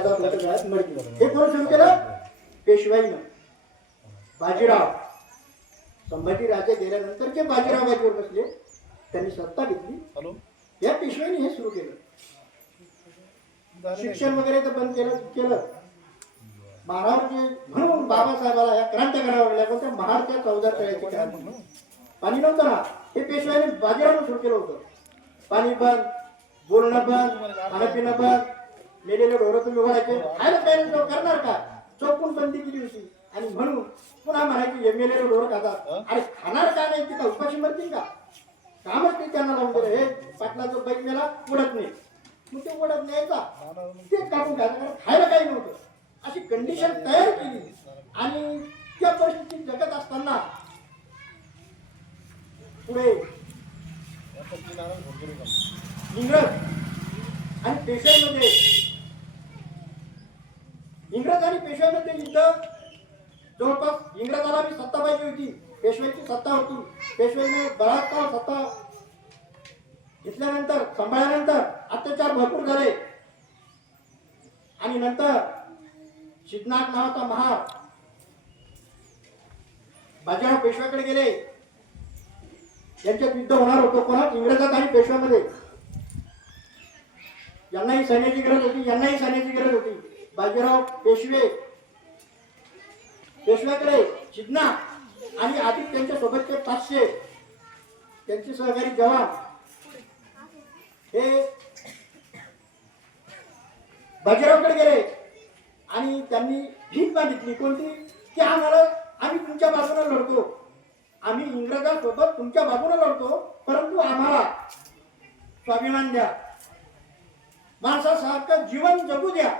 स्वतःचा गळ्यात मडकी. हे कोण सुरू केलं? पेशवाईनं. बाजीराव, संभाजी राजे गेल्यानंतरचे बाजीराव बाजीवर बसले, त्यांनी सत्ता घेतली. या पेशवाईने हे सुरू केलं. शिक्षण वगैरे तर बंद केलं. महाराज म्हणून बाबासाहेबाला या क्रांत्या करावं पण त्या महाडच्या 14 तळ्याची क्रांती. पाणी नव्हतं ना, हे पेशवाईने बाजीरावनं सुरू केलं होतं. पाणी बंद, बोलणं बंद, खाणं पिणं बंद, मेलेले ढोरं तुम्ही ओढायचे, खायला काय करणार का? चौकून बंदी केली होती. आणि म्हणून पुन्हा म्हणायची एमएलए ढोरं खातात, अरे खाणार का नाही? तिथं उपाशी मरतील का? कामच ते त्यांना लावून दिलं. हे पाटलाचं बैल मेला उडत नाही, मग ते उडत न्यायचा, ते कापून खायचं, कारण खायला काही नव्हतं. अशी कंडिशन तयार केली. आणि त्या परिस्थितीत जगत असताना पुढे इंग्रज आणि पेशव्यांमध्ये युद्ध, जवळपास इंग्रजाला बी सत्ता पाहिजे होती, पेशव्यांची सत्ता होती. पेशव्याने बलात्कार सत्ता घेतल्यानंतर, सांभाळल्यानंतर अत्याचार भरपूर झाले. आणि नंतर सिद्धनाथ नावाचा महार बाजीराव पेशव्याकडे गेले. यांच्यात युद्ध होणार होतं, कोणात? इंग्रजात आणि पेशव्यामध्ये. यांनाही सैन्याची गरज होती, यांनाही सैन्याची गरज होती. बाजीराव पेशव्याकडे सिद्धनाथ आणि आधी त्यांच्या सोबतचे 500 त्यांचे सहकारी जवान हे बाजीरावकडे गेले. आणि त्यांनी भीक मागितली. कोणती? की आम्ही तुमच्या बाजूने लढतो, आम्ही इंग्रजांसोबत तुमच्या बाजूने लढतो, परंतु आम्हाला स्वाभिमान द्या, माणसासारखं जीवन जगू द्या.